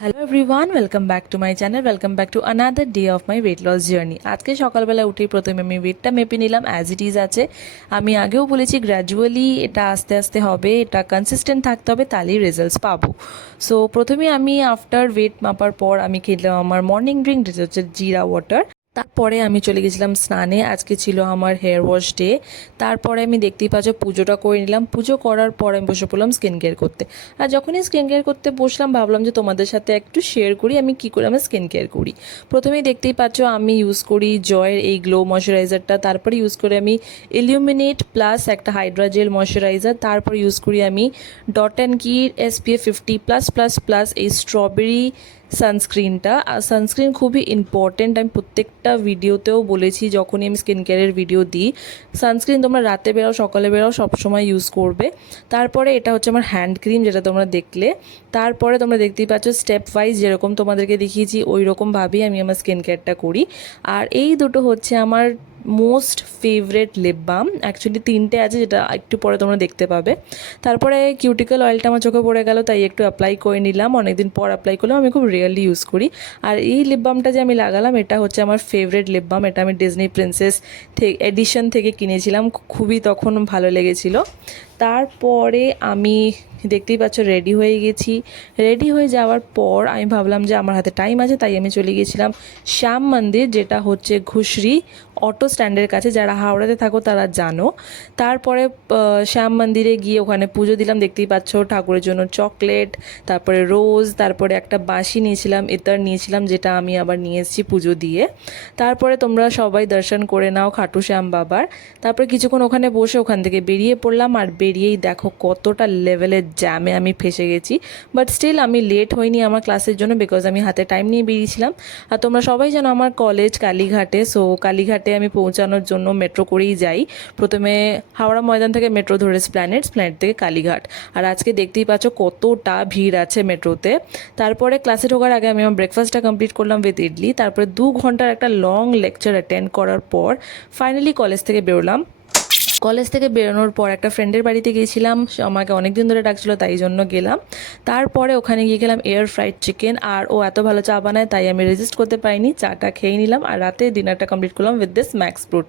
Hello everyone, welcome back to my channel, welcome back to another day of my weight loss journey. আজকে সকালবেলা উঠেই প্রথমে আমি ওয়েটটা মেপে নিলাম। অ্যাজ ইট ইজ আছে, আমি আগেও বলেছি গ্র্যাজুয়ালি এটা আস্তে আস্তে হবে, এটা কনসিস্টেন্ট থাকতে হবে, তাহলেই রেজাল্টস পাবো। সো প্রথমে আমি আফটার ওয়েট মাপার পর আমি খেলাম আমার মর্নিং ড্রিঙ্ক, যেটা হচ্ছে জিরা ওয়াটার। তারপরে আমি চলে গেছিলাম স্নানে। আজকে ছিল আমার হেয়ার ওয়াশ ডে। তারপরে আমি দেখতেই পাচ্ছ পুজোটা করে নিলাম। পুজো করার পর আমি বসে পড়লাম স্কিন কেয়ার করতে। আর যখনই স্কিন কেয়ার করতে বসলাম ভাবলাম যে তোমাদের সাথে একটু শেয়ার করি আমি কী করে আমার স্কিন কেয়ার করি। প্রথমেই দেখতেই পাচ্ছ আমি ইউজ করি জয়ের এই গ্লো ময়শ্চারাইজারটা। তারপরে ইউজ করি আমি ইলিউমিনেট প্লাস একটা হাইড্রা জেল ময়শ্চারাইজার। তারপর ইউজ করি আমি ডট অ্যান্ড কির SPF 50 প্লাস প্লাস প্লাস এই স্ট্রবেরি সানস্ক্রিনটা। আর সানস্ক্রিন খুবই ইম্পর্টেন্ট, আমি প্রত্যেকটা ভিডিওতেও বলেছি যখনই আমি স্কিন কেয়ারের ভিডিও দিই, সানস্ক্রিন তোমরা রাতে বেরাও সকালে বেরাও সবসময় ইউজ করবে। তারপরে এটা হচ্ছে আমার হ্যান্ড ক্রিম, যেটা তোমরা দেখলে। তারপরে তোমরা দেখতেই পাচ্ছ স্টেপ ওয়াইজ যেরকম তোমাদেরকে দেখিয়েছি ওই রকমভাবেই আমি আমার স্কিন কেয়ারটা করি। আর এই দুটো হচ্ছে আমার most favourite lip balm. Actually তিনটে আছে, যেটা একটু পরে তোমরা দেখতে পাবে। তারপরে কিউটিক্যাল অয়েলটা আমার চোখে পড়ে গেল, তাই একটু অ্যাপ্লাই করে নিলাম। অনেকদিন পর অ্যাপ্লাই করলাম, আমি খুব রিয়েলি ইউজ করি। আর এই লিপ বামটা যে আমি লাগালাম এটা হচ্ছে আমার ফেভারেট লিপ বাম। এটা আমি ডিজনি প্রিন্সেস এডিশন থেকে কিনেছিলাম, খুবই তখন ভালো লেগেছিল। তারপরে আমি দেখতেই পাচ্ছ রেডি হয়ে গেছি। রেডি হয়ে যাওয়ার পর আমি ভাবলাম যে আমার হাতে টাইম আছে, তাই আমি চলে গেছিলাম শ্যাম মন্দির, যেটা হচ্ছে ঘুষরি অটো স্ট্যান্ডের কাছে। যারা হাওড়াতে থাকো তারা জানো। তারপরে শ্যাম মন্দিরে গিয়ে ওখানে পুজো দিলাম। দেখতেই পাচ্ছ ঠাকুরের জন্য চকলেট, তারপরে রোজ, তারপরে একটা বাঁশি নিয়েছিলাম, ইতর নিয়েছিলাম, যেটা আমি আবার নিয়ে এসেছি পুজো দিয়ে। তারপরে তোমরা সবাই দর্শন করে নাও খাটু শ্যাম বাবার। তারপরে কিছুক্ষণ ওখানে বসে ওখান থেকে বেরিয়ে পড়লাম। আর বেরিয়েই দেখো কতটা লেভেলের জ্যামে আমি ফেসে গেছি। বাট স্টিল আমি লেট হইনি আমার ক্লাসের জন্য, বিকজ আমি হাতে টাইম নিয়ে বেরিয়েছিলাম। আর তোমরা সবাই জানো আমার কলেজ কালীঘাটে। সো কালীঘাটে আমি পৌঁছানোর জন্য মেট্রো করেই যাই। প্রথমে হাওড়া ময়দান থেকে মেট্রো ধরে স্প্ল্যানেড, স্প্ল্যানেড থেকে কালীঘাট। আর আজকে দেখতেই পাচ্ছ কতটা ভিড় আছে মেট্রোতে। তারপরে ক্লাসে ঢোকার আগে আমি আমার ব্রেকফাস্টটা কমপ্লিট করলাম উইথ ইডলি। তারপরে 2 ঘন্টার একটা লং লেকচার অ্যাটেন্ড করার পর ফাইনালি কলেজ থেকে বেরোলাম। কলেজ থেকে বেরোনোর পর একটা ফ্রেন্ডের বাড়িতে গিয়েছিলাম, আমাকে অনেক দিন ধরে ডাকছিল তাই জন্য গেলাম। তারপরে ওখানে গিয়ে গেলাম এয়ার ফ্রাইড চিকেন। আর ও এত ভালো চা বানায় তাই আমি রেজিস্ট করতে পারিনি, চাটা খেয়ে নিলাম। আর রাতে ডিনারটা কমপ্লিট করলাম উইথ দিস ম্যাক্স ফ্রুট।